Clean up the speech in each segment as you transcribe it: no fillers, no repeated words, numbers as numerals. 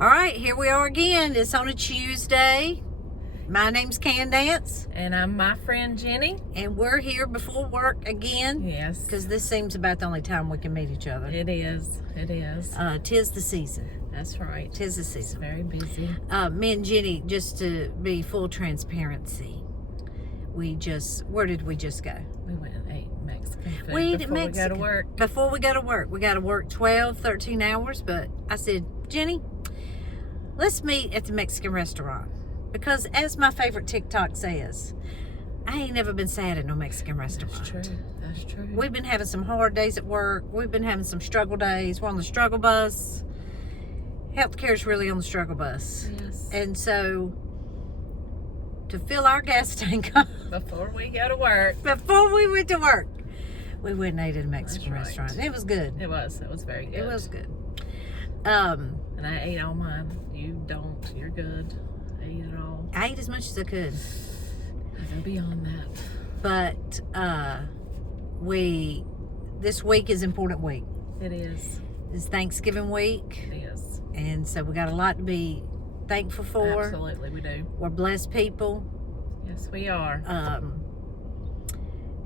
All right, here we are again. It's on a Tuesday. My name's Candace. And I'm my friend Jenny. And we're here before work again. Yes. Because this seems about the only time we can meet each other. It is. It is. 'Tis the season. That's right. 'Tis the season. It's very busy. Me and Jenny, just to be full transparency, where did we just go? We went and ate Mexican food We ate before Mexican. we go to work. Before we go to work. We got to work 12, 13 hours. But I said, Jenny, let's meet at the Mexican restaurant. Because as my favorite TikTok says, I ain't never been sad at no Mexican restaurant. That's true. That's true. We've been having some hard days at work. We've been having some struggle days. We're on the struggle bus. Healthcare is really on the struggle bus. Yes. And so, to fill our gas tank up Before we go to work. before we went to work, we went and ate at a Mexican That's right. restaurant. It was good. It was. It was very good. It was good. And I ate all mine. You don't. You're good. I ate it all. I ate as much as I could. I go beyond that. But this week is an important week. It is. It's Thanksgiving week. It is. And so we got a lot to be thankful for. Absolutely, we do. We're blessed people. Yes, we are.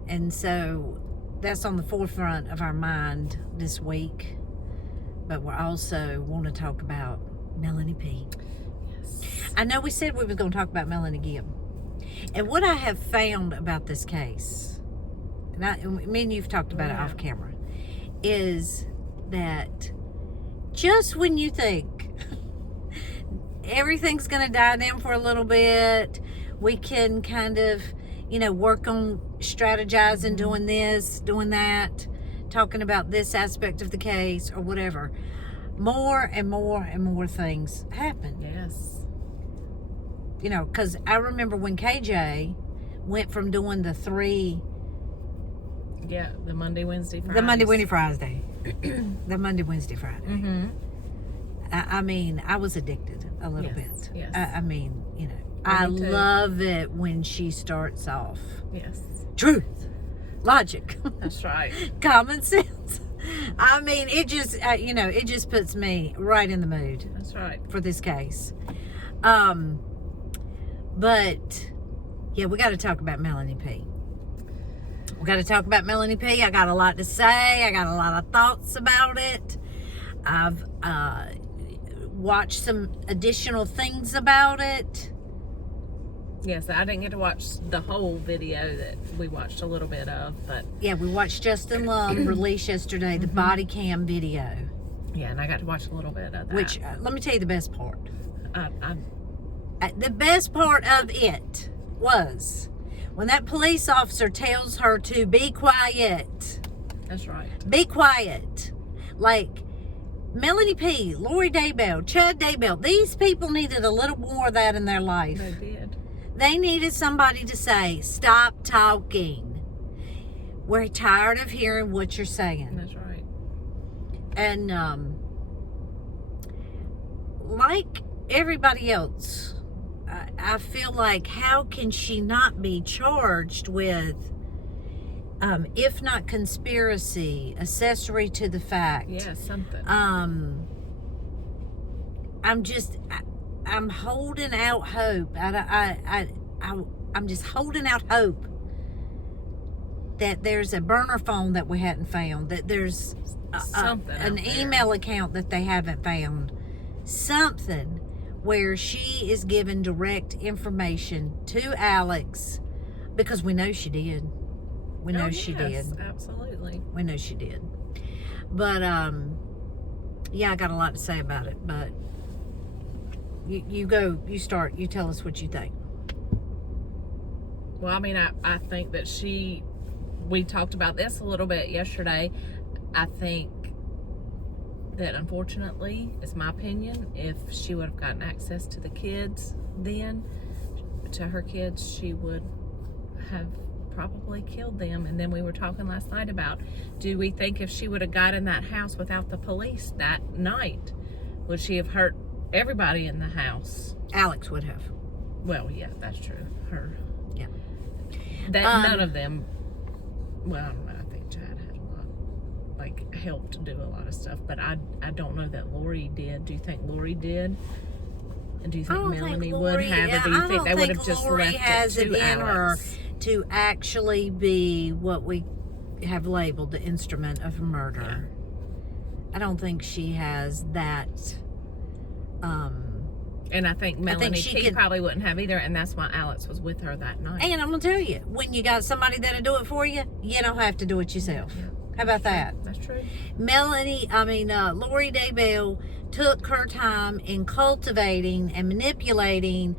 And so that's on the forefront of our mind this week. But we also want to talk about Melanie P. Yes. I know we said we were going to talk about Melanie Gibb. And what I have found about this case, and me and you've talked about it off camera, is that just when you think everything's going to die down for a little bit, we can kind of, work on strategizing, doing this, doing that, talking about this aspect of the case or whatever, more and more and more things happen. Yes. Because I remember when KJ went from doing the three... Yeah, the Monday, Wednesday, Friday. The Monday, Wednesday, Friday. The Monday, Wednesday, Friday. Mm-hmm. I mean, I was addicted a little bit. Yes. I mean, I love it when she starts off. Yes. Truth. Logic. That's right. Common sense. I mean, it just, it just puts me right in the mood. That's right. For this case. But, yeah, we got to talk about Melanie P. We got to talk about Melanie P. I got a lot to say. I got a lot of thoughts about it. I've watched some additional things about it. Yes, I didn't get to watch the whole video that we watched a little bit of, but... Yeah, we watched Justin Love release yesterday, the body cam video. Yeah, and I got to watch a little bit of that. Which, let me tell you the best part. I The best part of it was when that police officer tells her to be quiet. That's right. Be quiet. Like, Melanie P., Lori Daybell, Chud Daybell, these people needed a little more of that in their life. They did. They needed somebody to say, stop talking. We're tired of hearing what you're saying. That's right. And, like everybody else, I feel like, how can she not be charged with, if not conspiracy, accessory to the fact? Yeah, something. I'm holding out hope. I'm just holding out hope that there's a burner phone that we hadn't found, that there's an email account that they haven't found, something where she is giving direct information to Alex, because we know she did. We know she did. Absolutely. We know she did. But, yeah, I got a lot to say about it, but you tell us what you think. Well, I mean, I think that we talked about this a little bit yesterday. I think that, unfortunately, it's my opinion, if she would have gotten access to the kids then, to her kids, she would have probably killed them. And then we were talking last night about, do we think if she would have got in that house without the police that night, would she have hurt everybody in the house? Alex would have. Well, yeah, that's true. Her. Yeah. That none of them. Well, I don't know. I think Chad had a lot. like helped do a lot of stuff, but I don't know that Lori did. Do you think Lori did? And do you think Melanie would have, or do you think they would have just Lori left has it to in her Alex? to actually be what we have labeled the instrument of murder? I don't think she has that. And I think Melanie probably wouldn't have either, and that's why Alex was with her that night. And I'm gonna tell you, when you got somebody that'll do it for you, you don't have to do it yourself. Yeah. How about that? That's true. Lori Daybell took her time in cultivating and manipulating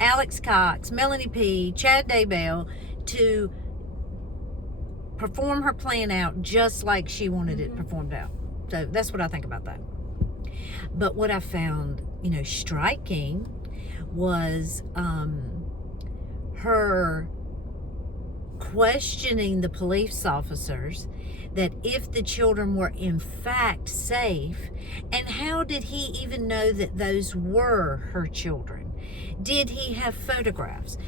Alex Cox, Melanie P, Chad Daybell to perform her plan out just like she wanted it performed out. So that's what I think about that. But what I found, striking was her questioning the police officers that if the children were in fact safe, and how did he even know that those were her children? Did he have photographs?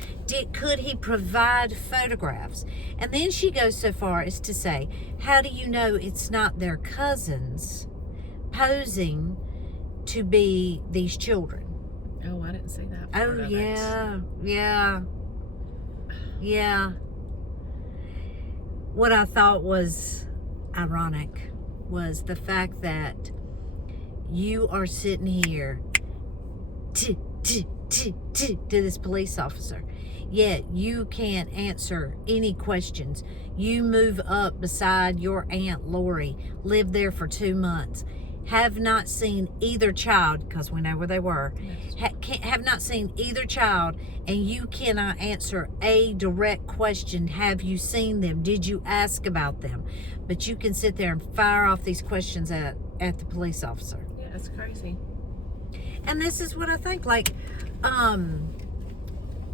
Could he provide photographs? And then she goes so far as to say, how do you know it's not their cousins posing to be these children? Oh, I didn't see that. Oh, yeah. What I thought was ironic was the fact that you are sitting here to this police officer, yet you can't answer any questions. You move up beside your Aunt Lori, lived there for 2 months, have not seen either child, because we know where they were, have not seen either child, and you cannot answer a direct question. Have you seen them? Did you ask about them? But you can sit there and fire off these questions at the police officer. Yeah, it's crazy. And this is what I think,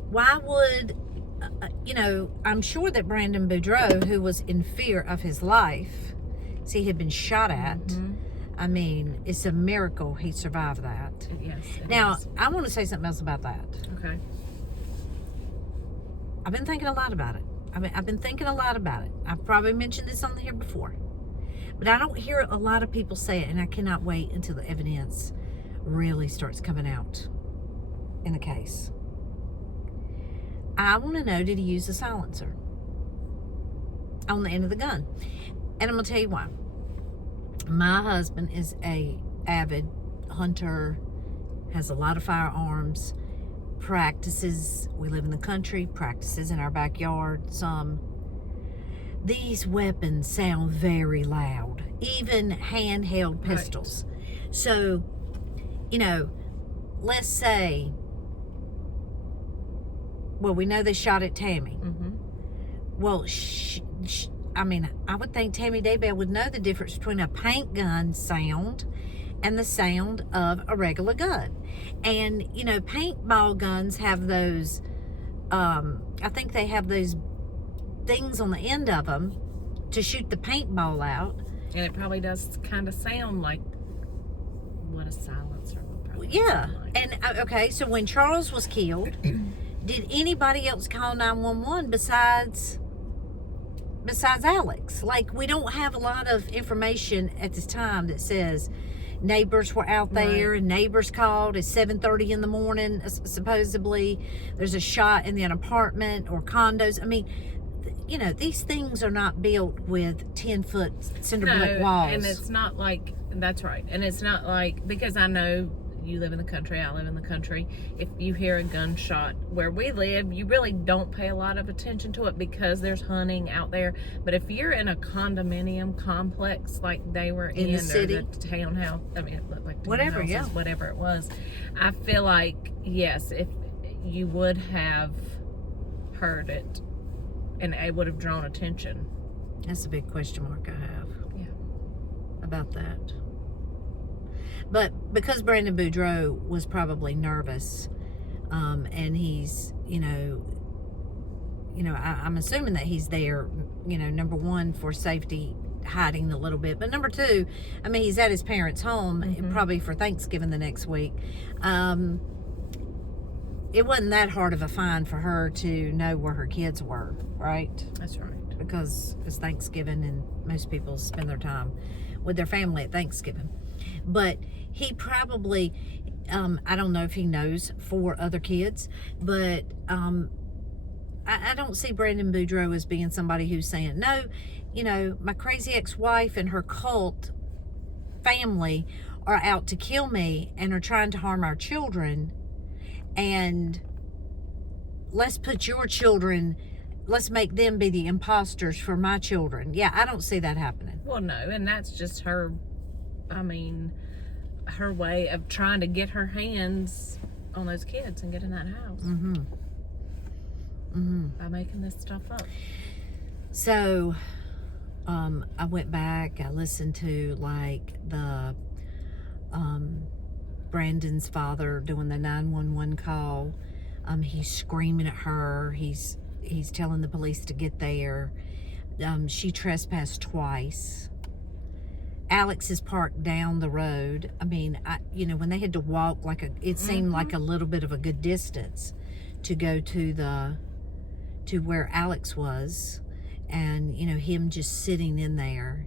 why would, I'm sure that Brandon Boudreau, who was in fear of his life, he had been shot at. I mean, it's a miracle he survived that. Yes. Now, I want to say something else about that. Okay. I've been thinking a lot about it. I've probably mentioned this on here before. But I don't hear a lot of people say it, and I cannot wait until the evidence really starts coming out in the case. I want to know, did he use a silencer on the end of the gun? And I'm going to tell you why. My husband is a avid hunter, has a lot of firearms, practices, we live in the country, practices in our backyard some. These weapons sound very loud, even handheld pistols. Right. So, let's say, we know they shot at Tammy. Well, I would think Tammy Daybell would know the difference between a paint gun sound and the sound of a regular gun. And, paintball guns have those, I think they have those things on the end of them to shoot the paintball out. And it probably does kind of sound like what a silencer would probably sound like. And, okay, so when Charles was killed, did anybody else call 911 besides Alex? We don't have a lot of information at this time that says neighbors were out there, and neighbors called at 7:30 in the morning, supposedly there's a shot in an apartment or condos. These things are not built with 10-foot cinder block walls. And it's not like, that's right. And it's not like, because I know you live in the country, I live in the country. If you hear a gunshot where we live, you really don't pay a lot of attention to it because there's hunting out there. But if you're in a condominium complex like they were in the city, or the townhouse, it looked like whatever, whatever it was, I feel like, yes, if you would have heard it and it would have drawn attention. That's a big question mark I have. Yeah. About that. But because Brandon Boudreau was probably nervous, and he's, I'm assuming that he's there, number one, for safety, hiding a little bit. But number two, he's at his parents' home, probably for Thanksgiving the next week. It wasn't that hard of a find for her to know where her kids were, right? That's right. because it's Thanksgiving and most people spend their time with their family at Thanksgiving. But he probably, I don't know if he knows 4 other kids, but I don't see Brandon Boudreau as being somebody who's saying, no, you know, my crazy ex-wife and her cult family are out to kill me and are trying to harm our children, and let's put your children, let's make them be the imposters for my children. Yeah, I don't see that happening. Well, no, and that's just her, I mean, her way of trying to get her hands on those kids and get in that house. By making this stuff up. So, I went back, I listened to like the Brandon's father doing the 911 call. He's screaming at her. He's telling the police to get there. She trespassed twice. Alex is parked down the road. I mean, when they had to walk it seemed like a little bit of a good distance to go to where Alex was, and him just sitting in there,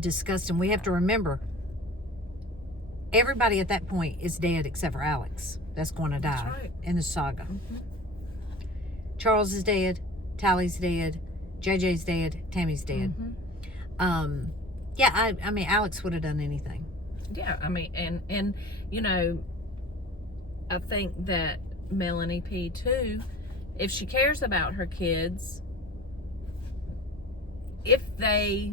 disgusting. We have to remember, everybody at that point is dead except for Alex. That's going to die in the saga. Charles is dead. Tally's dead. JJ's dead. Tammy's dead. Yeah, I mean, Alex would have done anything. Yeah, I mean, and I think that Melanie P too, if she cares about her kids, if they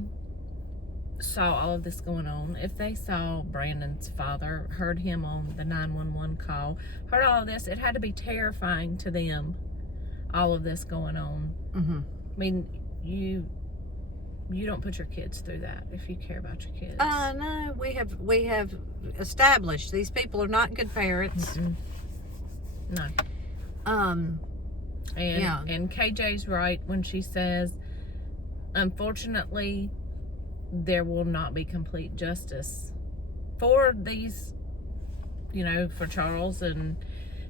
saw all of this going on, if they saw Brandon's father, heard him on the 911 call, heard all of this, it had to be terrifying to them, all of this going on. I mean, you don't put your kids through that if you care about your kids. No, we have established these people are not good parents. No. And KJ's right when she says, unfortunately, there will not be complete justice for these, for Charles and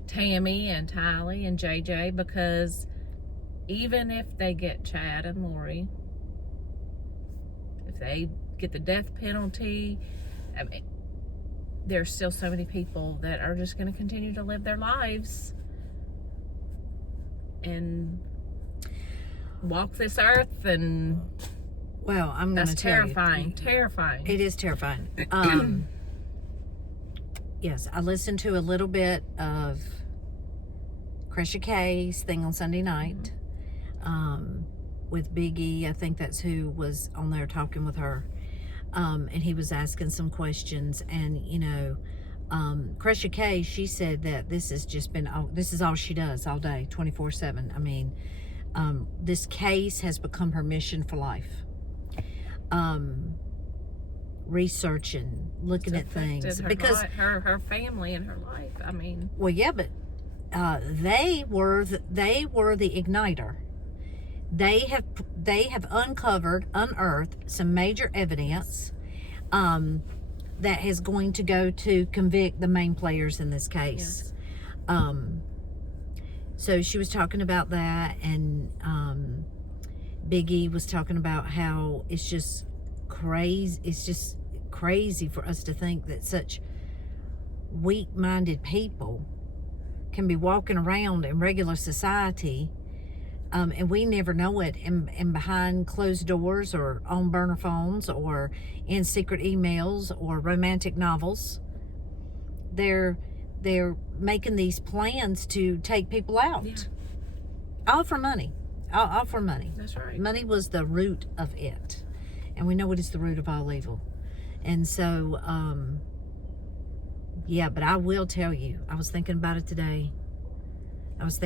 Tammy and Tylee and JJ, because even if they get Chad and Lori, if they get the death penalty, I mean, there's still so many people that are just going to continue to live their lives and walk this earth. And well, I'm going to tell you, terrifying. It is terrifying. Yes, I listened to a little bit of Krisha K's thing on Sunday night with Big E. I think that's who was on there talking with her. And he was asking some questions, and Krisha K, she said that this is all she does all day, 24/7. I mean, this case has become her mission for life. Researching, looking at things, because her family and her life. I mean, well, yeah, but they were the igniter. They have unearthed some major evidence that is going to go to convict the main players in this case. Yes. So she was talking about that, and Biggie was talking about how it's just crazy. It's just crazy for us to think that such weak-minded people can be walking around in regular society, and we never know it, and behind closed doors, or on burner phones, or in secret emails, or romantic novels. They're making these plans to take people out. Yeah. All for money. All for money. That's right. Money was the root of it. And we know it is the root of all evil. And so, yeah, but I will tell you, I was thinking about it today. I was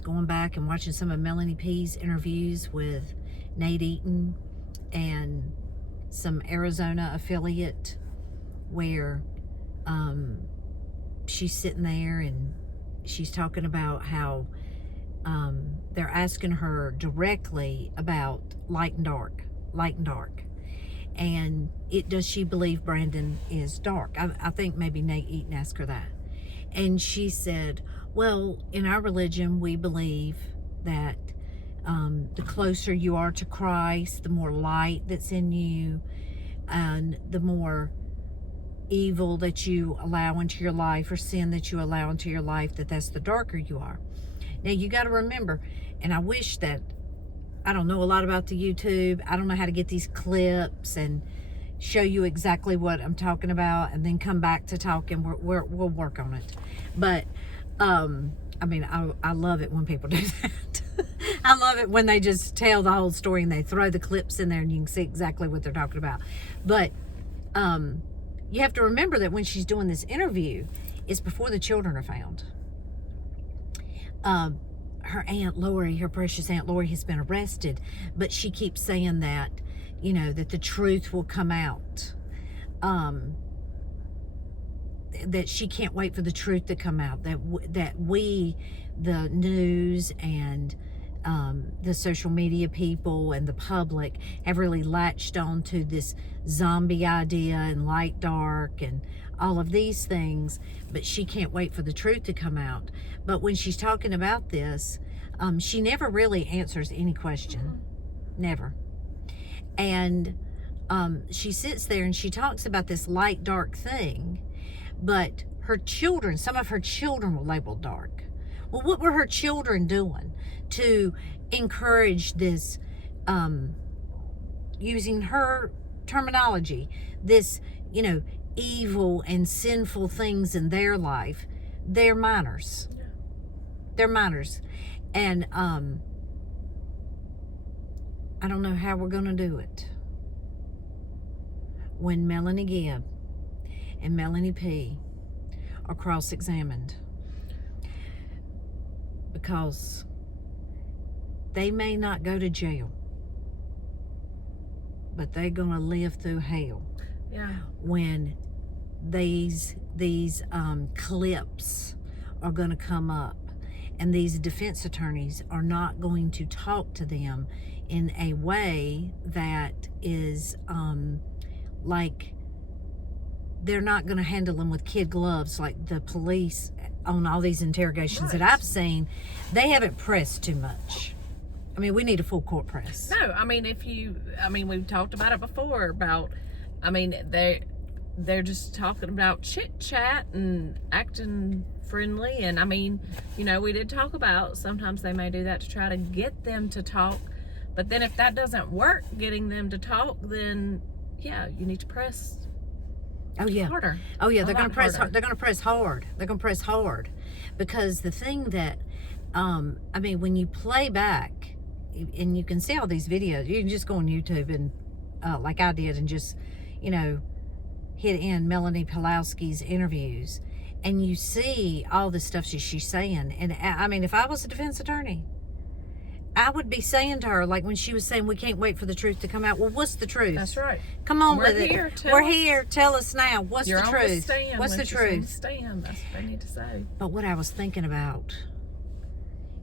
going back and watching some of Melanie P's interviews with Nate Eaton and some Arizona affiliate, where she's sitting there and she's talking about how they're asking her directly about light and dark. And does she believe Brandon is dark? I think maybe Nate Eaton asked her that. And she said, well, in our religion, we believe that the closer you are to Christ, the more light that's in you, and the more evil that you allow into your life, or sin that you allow into your life, that's the darker you are. Now you got to remember, and I wish that I don't know a lot about the YouTube. I don't know how to get these clips and show you exactly what I'm talking about, and then come back to talking. We'll work on it. But I mean, I love it when people do that. I love it when they just tell the whole story and they throw the clips in there and you can see exactly what they're talking about. But you have to remember that when she's doing this interview, it's before the children are found. Her Aunt Lori, her precious Aunt Lori, has been arrested, but she keeps saying that, you know, that the truth will come out. That she can't wait for the truth to come out. That we, the news and the social media people and the public, have really latched on to this zombie idea and light dark and all of these things, but she can't wait for the truth to come out. But when she's talking about this, she never really answers any question. Never. And she sits there and she talks about this light dark thing, but her children, some of her children were labeled dark. Well, what were her children doing to encourage this, using her terminology, this, you know, evil and sinful things in their life? They're minors. Yeah. They're minors. And I don't know how we're going to do it when Melanie Gibb and Melanie P are cross-examined, because they may not go to jail, but they're going to live through hell. Yeah. When these clips are going to come up, and these defense attorneys are not going to talk to them in a way that is like, they're not going to handle them with kid gloves like the police on all these interrogations that I've seen. They haven't pressed too much. I mean, we need a full court press. No, I mean, we've talked about it before about, I mean, they're just talking about chit chat and acting friendly. And I mean, you know, we did talk about sometimes they may do that to try to get them to talk. But then if that doesn't work, getting them to talk, then yeah, you need to press. Oh yeah. Harder. Oh yeah, they're going to press hard. They're going to press hard. They're going to press hard, because the thing that I mean, when you play back and you can see all these videos, you can just go on YouTube and like I did, and just, you know, hit in Melanie Pawlowski's interviews, and you see all the stuff she's saying. And I mean, if I was a defense attorney, I would be saying to her, like when she was saying, we can't wait for the truth to come out. Well, what's the truth? That's right. Come on with here, it. We're here. Tell us now. What's the truth? Stand. What's the truth? Stand. That's what they need to say. But what I was thinking about,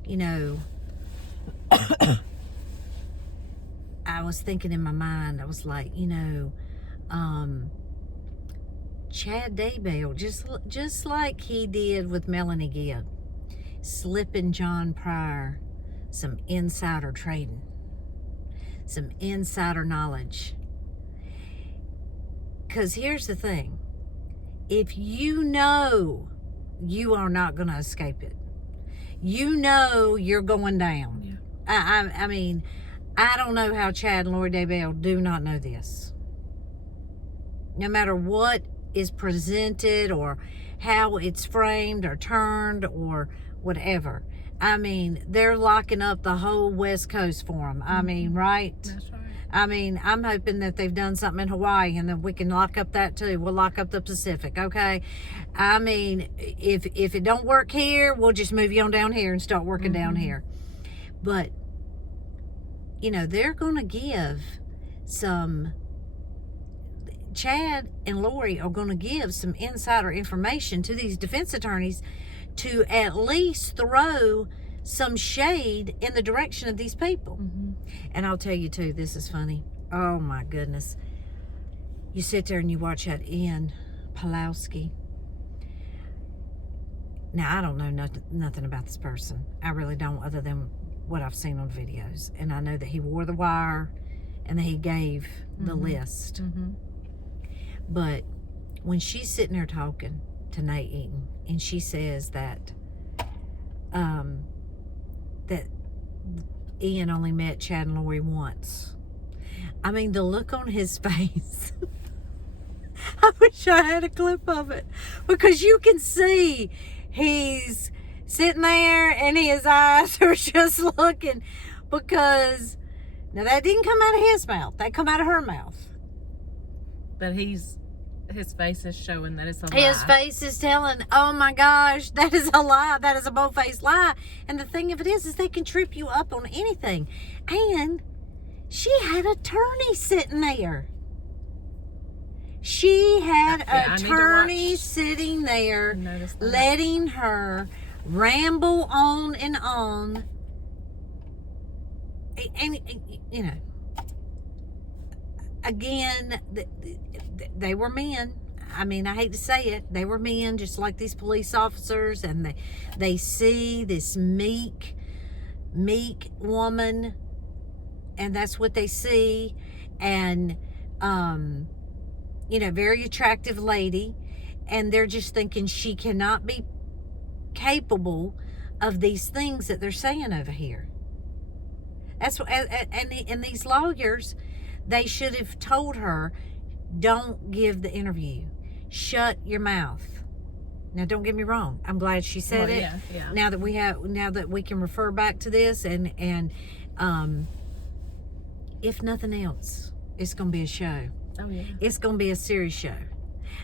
you know, I was thinking in my mind, I was like, you know, Chad Daybell, just like he did with Melanie Gibb, slipping John Pryor some insider trading, some insider knowledge. Because here's the thing, if you know you are not going to escape it, you know you're going down. Yeah. I mean, I don't know how Chad and Lori Daybell do not know this. No matter what is presented or how it's framed or turned or whatever. I mean, they're locking up the whole West Coast for them. I mean, right? That's right. I mean, I'm hoping that they've done something in Hawaii and that we can lock up that too. We'll lock up the Pacific, okay? I mean, if it don't work here, we'll just move you on down here and start working down here. But, you know, they're going to give some... Chad and Lori are going to give some insider information to these defense attorneys to at least throw some shade in the direction of these people. And I'll tell you too, this is funny. Oh my goodness. You sit there and you watch that Aunt Pawlowski. Now, I don't know nothing about this person. I really don't, other than what I've seen on videos. And I know that he wore the wire and that he gave the list. But when she's sitting there talking to Nate Eaton, and she says that that Ian only met Chad and Lori once. I mean, the look on his face. I wish I had a clip of it, because you can see he's sitting there and his eyes are just looking, because now that didn't come out of his mouth. That come out of her mouth. But his face is showing that it's a lie. His face is telling, oh my gosh, that is a lie. That is a bold-faced lie. And the thing of it is they can trip you up on anything. And she had an attorney sitting there. She had an attorney sitting there, letting her ramble on and on. And you know, again, they were men. I mean, I hate to say it. They were men, just like these police officers, and they see this meek woman, and that's what they see. And you know, very attractive lady, and they're just thinking she cannot be capable of these things that they're saying over here. That's what, and these lawyers, they should have told her, don't give the interview. Shut your mouth. Now, don't get me wrong. I'm glad she said it. Yeah. Now that we can refer back to this, and if nothing else, it's going to be a show. Oh, yeah. It's going to be a serious show.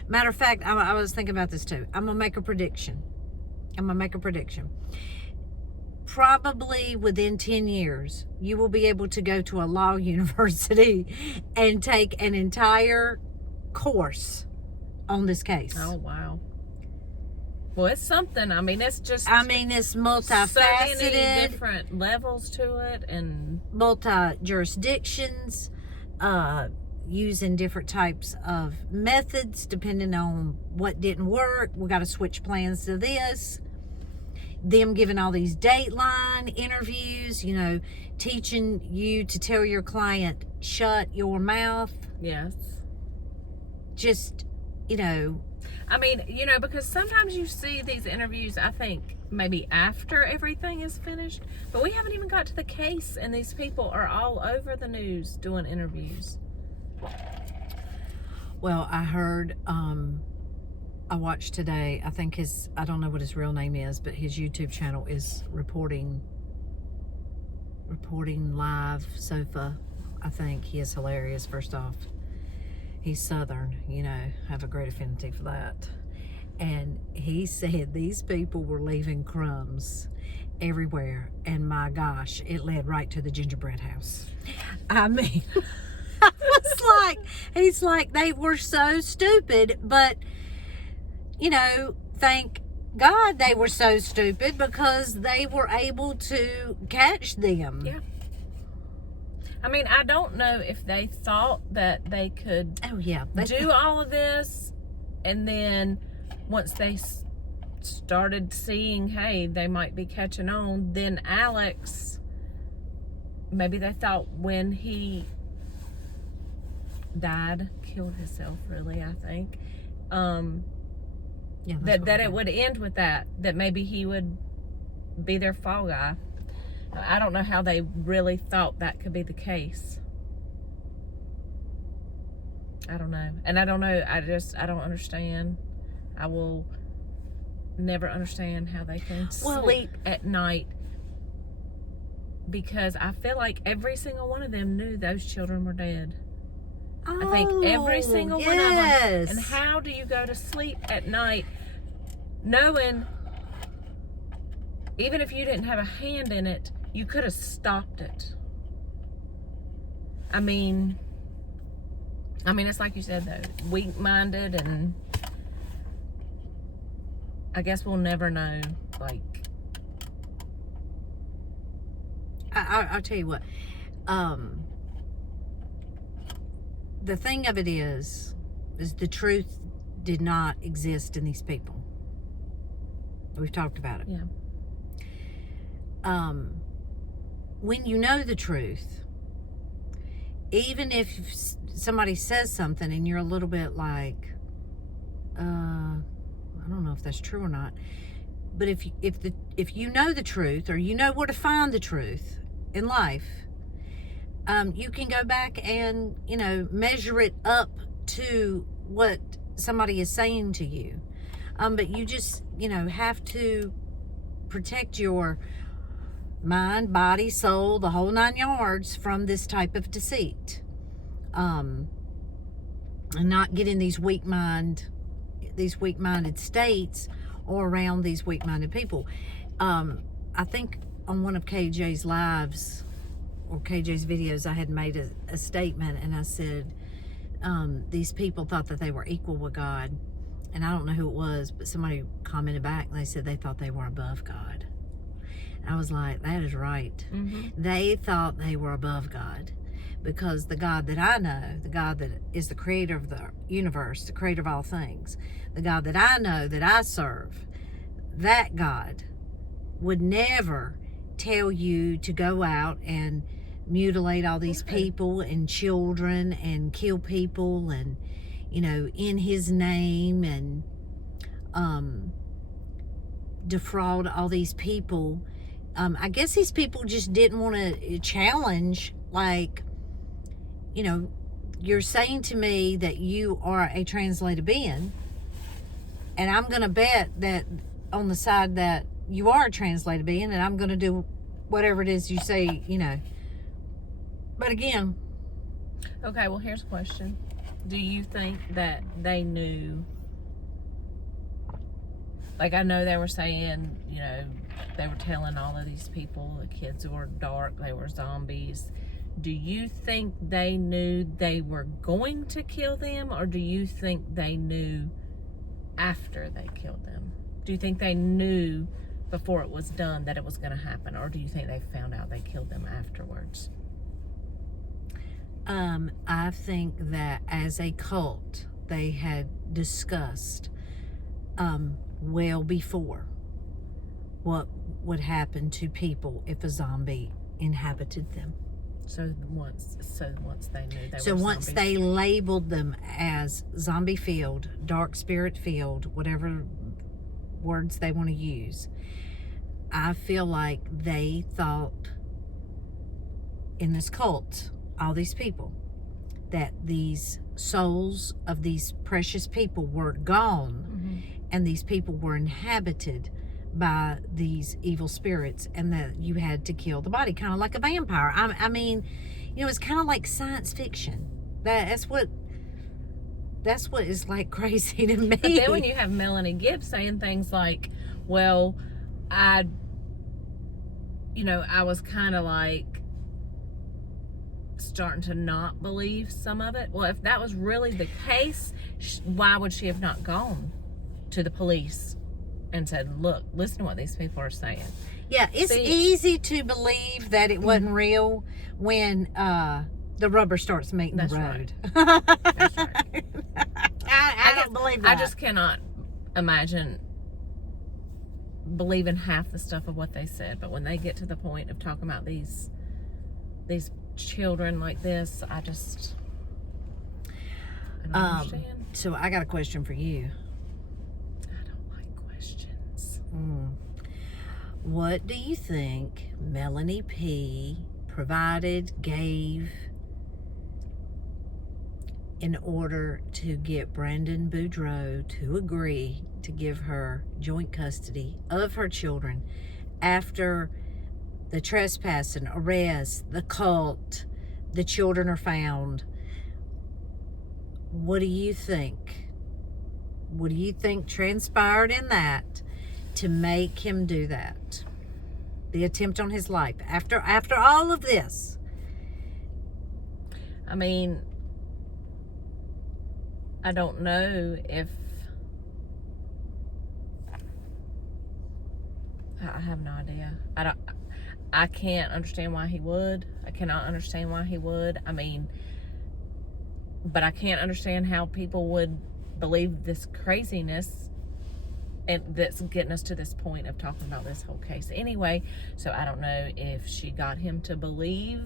Matter of fact, I was thinking about this too. I'm going to make a prediction. Probably within 10 years, you will be able to go to a law university and take an entire course on this case. Oh, wow. Well, it's something. I mean, it's just... I mean, it's multifaceted. So many different levels to it, and... multi-jurisdictions, using different types of methods depending on what didn't work. We got to switch plans to this. Them giving all these Dateline interviews, you know, teaching you to tell your client, shut your mouth. Yes. Just, you know. I mean, you know, because sometimes you see these interviews, I think, maybe after everything is finished. But we haven't even got to the case, and these people are all over the news doing interviews. Well, I heard, I watched today, I think I don't know what his real name is, but his YouTube channel is reporting live sofa. I think he is hilarious. First off, he's Southern, you know, have a great affinity for that. And he said these people were leaving crumbs everywhere, and my gosh, it led right to the gingerbread house. I mean, he's like, they were so stupid, but you know, thank God they were so stupid, because they were able to catch them. Yeah. I mean, I don't know if they thought that they could do all of this, and then once they started seeing, hey, they might be catching on, then Alex, maybe they thought when he killed himself, really, I think, that it would end with that maybe he would be their fall guy. I don't know how they really thought that could be the case. I don't know. And I don't know, I don't understand. I will never understand how they can sleep at night, because I feel like every single one of them knew those children were dead. I think every single one of them. And how do you go to sleep at night knowing, even if you didn't have a hand in it, you could have stopped it? I mean, it's like you said, though, weak-minded, and I guess we'll never know. Like, I'll tell you what. The thing of it is the truth did not exist in these people. We've talked about it. Yeah. when you know the truth, even if somebody says something and you're a little bit like, I don't know if that's true or not, but if you know the truth, or you know where to find the truth in life, you can go back and, measure it up to what somebody is saying to you. But you just, have to protect your mind, body, soul, the whole 9 yards from this type of deceit. And not get in these weak-minded states, or around these weak-minded people. I think on one of KJ's lives, or KJ's videos, I had made a statement, and I said, these people thought that they were equal with God. And I don't know who it was, but somebody commented back, and they said they thought they were above God. I was like, that is right. Mm-hmm. They thought they were above God, because the God that I know, the God that is the creator of the universe, the creator of all things, the God that I know, that I serve, that God would never tell you to go out and mutilate all these people and children and kill people, and in his name, and defraud all these people. I guess these people just didn't want to challenge, like, you're saying to me that you are a translated being, and I'm going to bet that on the side that you are a translated being, and I'm going to do whatever it is you say, But again. Okay, well, here's a question. Do you think that they knew? Like, I know they were saying, they were telling all of these people, the kids were dark, they were zombies. Do you think they knew they were going to kill them, or do you think they knew after they killed them? Do you think they knew before it was done that it was going to happen, or do you think they found out they killed them afterwards? I think that as a cult, they had discussed well before what would happen to people if a zombie inhabited them. So once they knew they were So once zombies. they labeled them as zombie filled, dark spirit filled, whatever words they want to use, I feel like they thought in this cult, all these people, that these souls of these precious people were gone, Mm-hmm. and these people were inhabited by these evil spirits, and that you had to kill the body, kind of like a vampire. I mean, it's kind of like science fiction. That's what is like crazy to me. But then when you have Melanie Gibbs saying things like, well, I was kind of like starting to not believe some of it. Well, if that was really the case, why would she have not gone to the police and said, look, listen to what these people are saying? Yeah, it's easy to believe that it wasn't real when the rubber starts meeting the road. Right. That's right. I don't believe that. I just cannot imagine believing half the stuff of what they said. But when they get to the point of talking about these children like this, I don't understand. So I got a question for you. I don't like questions. What do you think Melanie P gave in order to get Brandon Boudreau to agree to give her joint custody of her children after the trespassing, arrest, the cult, the children are found? What do you think? What do you think transpired in that to make him do that? The attempt on his life after all of this. I mean, I don't know if I have no idea. I can't understand why he would. I cannot understand why he would. I mean, but I can't understand how people would believe this craziness and that's getting us to this point of talking about this whole case anyway. So I don't know if she got him to believe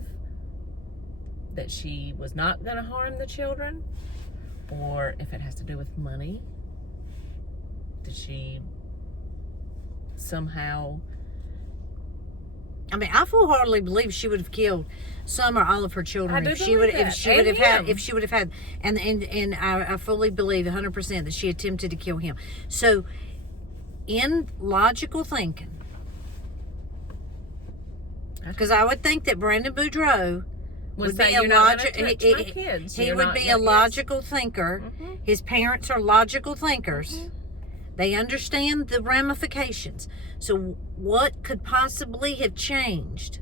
that she was not going to harm the children, or if it has to do with money. Did she somehow... I mean, I full-heartedly believe she would have killed some or all of her children if she would have had, and I fully believe 100% that she attempted to kill him. So, in logical thinking, because I would think that Brandon Boudreau would be a logical thinker. Mm-hmm. His parents are logical thinkers. Mm-hmm. They understand the ramifications. So what could possibly have changed?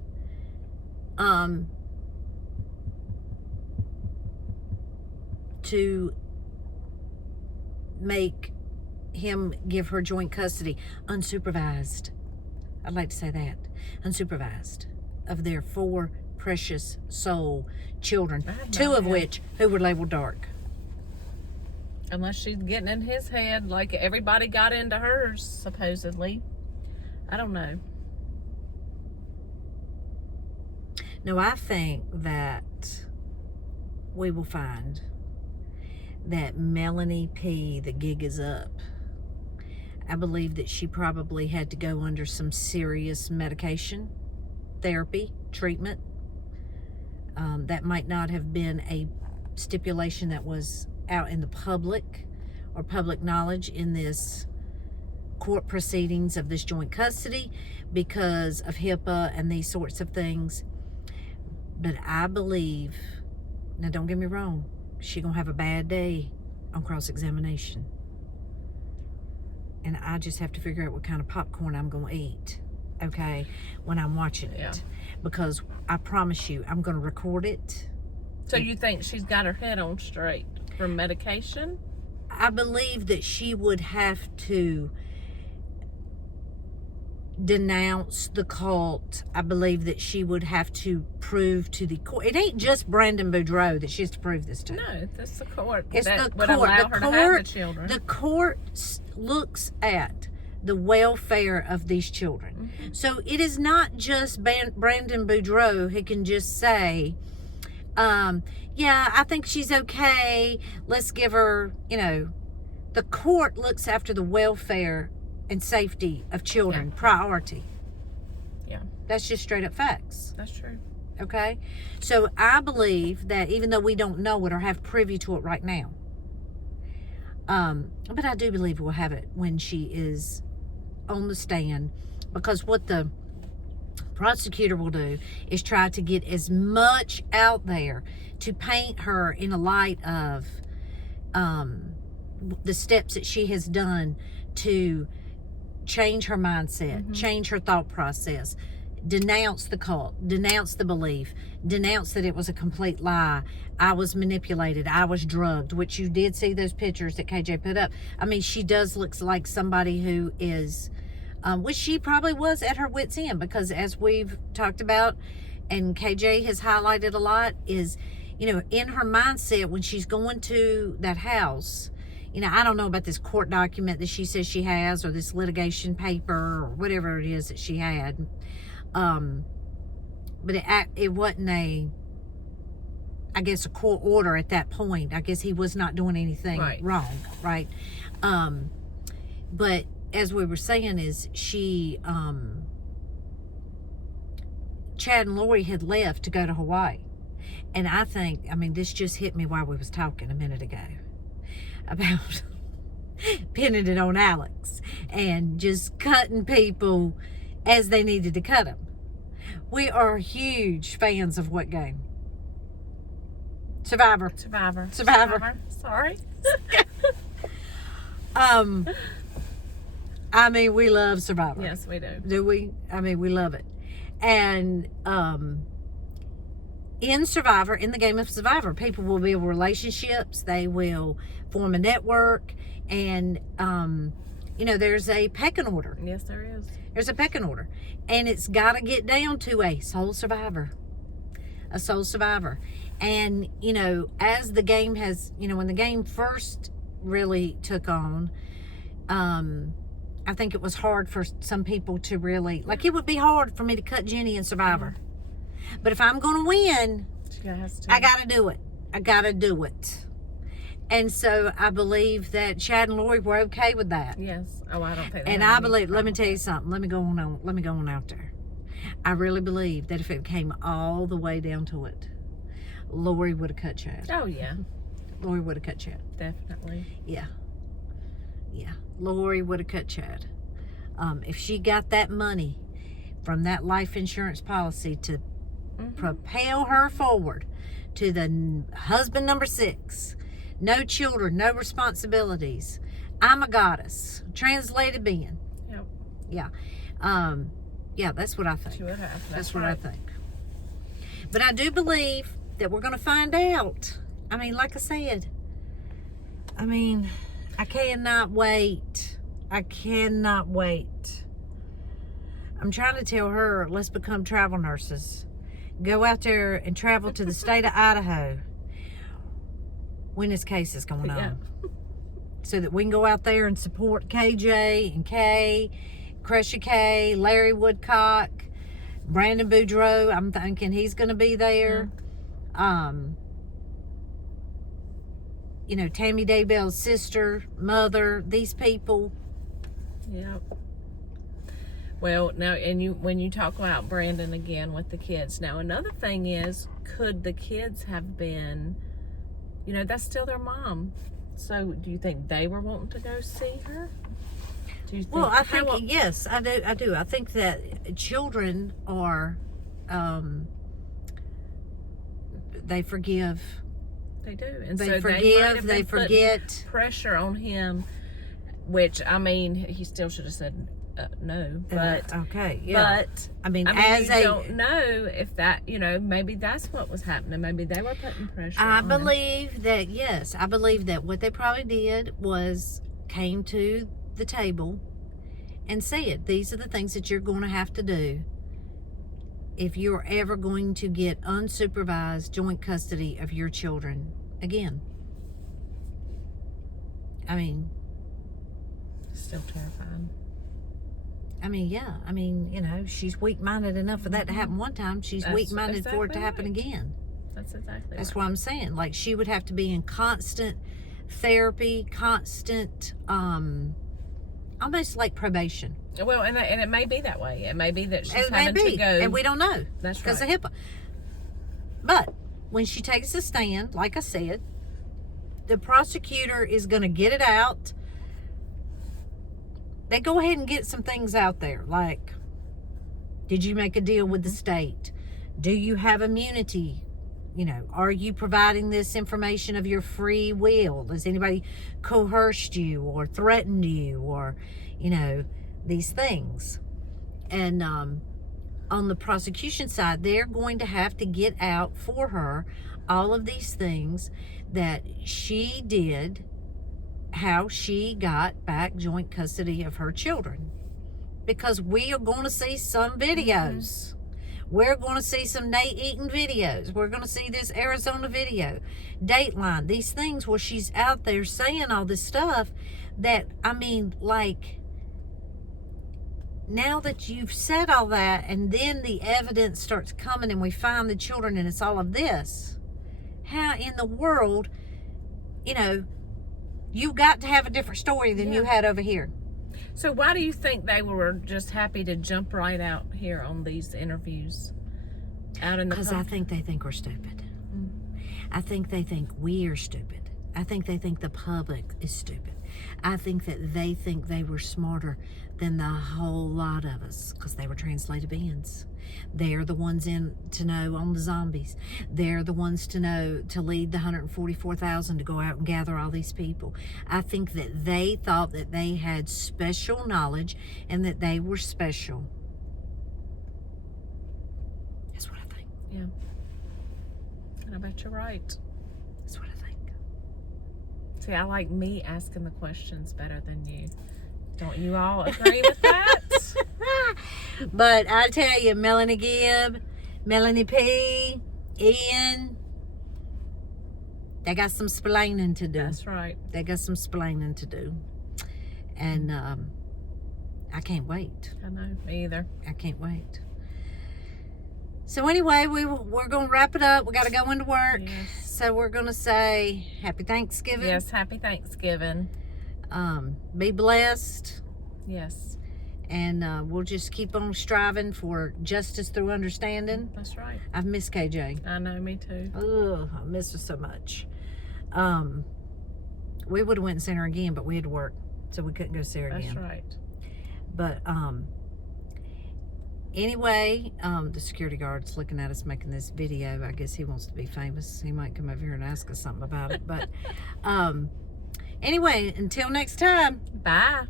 To make him give her joint custody unsupervised. I'd like to say that. Unsupervised. Of their 4 precious soul children. 2 of which who were labeled dark. Unless she's getting in his head like everybody got into hers, supposedly. I don't know. No, I think that we will find that Melanie P., the gig is up. I believe that she probably had to go under some serious medication, therapy, treatment. That might not have been a stipulation that was out in the public or public knowledge in this court proceedings of this joint custody because of HIPAA and these sorts of things. But I believe, now don't get me wrong, she's going to have a bad day on cross-examination. And I just have to figure out what kind of popcorn I'm going to eat, okay, when I'm watching it. Because I promise you, I'm going to record it. So you think she's got her head on straight from medication? I believe that she would have to denounce the cult. I believe that she would have to prove to the court. It ain't just Brandon Boudreau that she has to prove this to. No, that's the court. It's that the would court. allow her to have the children. The court looks at the welfare of these children. Mm-hmm. So it is not just Brandon Boudreau who can just say, yeah, I think she's okay. Let's give her, the court looks after the welfare and safety of children, priority. Yeah. That's just straight up facts. That's true. Okay? So I believe that even though we don't know it or have privy to it right now, but I do believe we'll have it when she is on the stand, because what the prosecutor will do is try to get as much out there to paint her in a light of the steps that she has done to change her mindset, change her thought process, denounce the cult, denounce the belief, denounce that it was a complete lie. I was manipulated. I was drugged, which you did see those pictures that KJ put up. I mean, she does look like somebody who is, which she probably was at her wit's end, because as we've talked about and KJ has highlighted a lot is, in her mindset when she's going to that house, I don't know about this court document that she says she has, or this litigation paper, or whatever it is that she had. But it wasn't I guess, a court order at that point. I guess he was not doing anything wrong, right? But as we were saying is she, Chad and Lori had left to go to Hawaii. And I think, this just hit me while we was talking a minute ago about pinning it on Alex and just cutting people as they needed to cut them. We are huge fans of what game? Survivor. Sorry. We love Survivor. Yes, we do. Do we? We love it. And in Survivor, in the game of Survivor, people will build relationships. They will form a network. And, there's a pecking order. Yes, there is. There's a pecking order. And it's got to get down to a sole survivor. A sole survivor. And, as the game has, when the game first really took on, I think it was hard for some people to really, like, it would be hard for me to cut Jenny in Survivor. But if I'm going to win, I got to do it. I got to do it. And so I believe that Chad and Lori were okay with that. Yes. Oh, I don't think. And I believe, let me tell you something. Let me go on out there. I really believe that if it came all the way down to it, Lori would have cut Chad. Oh, yeah. Lori would have cut Chad. Definitely. Yeah. Yeah. Lori would have cut Chad. If she got that money from that life insurance policy to propel her forward to the husband number 6, no children, no responsibilities, I'm a goddess, translated being. Yep. Yeah. Yeah, that's what I think. She would have. That's what I think. But I do believe that we're going to find out. I mean, like I said, I cannot wait. I cannot wait. I'm trying to tell her, let's become travel nurses. Go out there and travel to the state of Idaho when this case is going on. Yeah. So that we can go out there and support KJ and Kay, Crusher K, Larry Woodcock, Brandon Boudreau. I'm thinking he's going to be there. You know, Tammy Daybell's sister, mother, these people. Yep. Well, now, and when you talk about Brandon again with the kids, now another thing is, could the kids have been, you know, that's still their mom. So, do you think they were wanting to go see her? Do you think, well, I think yes, I do. I think that children are, they forgive. They do, and they so forgive. They forget. Pressure on him, which he still should have said no. But okay, yeah. But I mean, you don't know if that, maybe that's what was happening. Maybe they were putting pressure. I on believe him. that yes. I believe that what they probably did was came to the table and said, "These are the things that you're going to have to do if you're ever going to get unsupervised joint custody of your children again." I mean, still terrifying. I mean, yeah. She's weak-minded enough for that to happen one time. She's weak-minded for it to happen again. That's exactly That's what I'm saying. Like, she would have to be in constant therapy, constant, almost like probation. Well, and it may be that way. It may be that she's having to go. And we don't know. That's right. Because of HIPAA. But when she takes a stand, like I said, the prosecutor is going to get it out. They go ahead and get some things out there, like, did you make a deal with the state? Do you have immunity? Are you providing this information of your free will? Has anybody coerced you or threatened you or, these things? And on the prosecution side, they're going to have to get out for her all of these things that she did, how she got back joint custody of her children. Because we are going to see some videos. We're going to see some Nate Eaton videos. We're going to see this Arizona video. Dateline. These things where she's out there saying all this stuff that, now that you've said all that and then the evidence starts coming and we find the children and it's all of this, how in the world, you got to have a different story than you had over here. So why do you think they were just happy to jump right out here on these interviews? Because I think they think we're stupid. I think they think we're stupid. I think they think the public is stupid. I think that they think they were smarter than the whole lot of us because they were translated beings. They're the ones in to know on the zombies. They're the ones to know to lead the 144,000 to go out and gather all these people. I think that they thought that they had special knowledge and that they were special. That's what I think. Yeah. And I bet you're right. That's what I think. See, I like me asking the questions better than you. Don't you all agree with that? But I tell you, Melanie Gibb, Melanie P, Ian, they got some splaining to do. That's right. They got some splaining to do. And I can't wait. I know, me either. I can't wait. So anyway, we're going to wrap it up. We got to go into work. Yes. So we're going to say Happy Thanksgiving. Yes, happy Thanksgiving. Be blessed. Yes. And we'll just keep on striving for justice through understanding. That's right. I've missed KJ. I know, me too. Ugh, I miss her so much. We would have went and seen her again, but we had to work, so we couldn't go see her again. That's right. But anyway, the security guard's looking at us making this video. I guess he wants to be famous. He might come over here and ask us something about it. But anyway, until next time. Bye.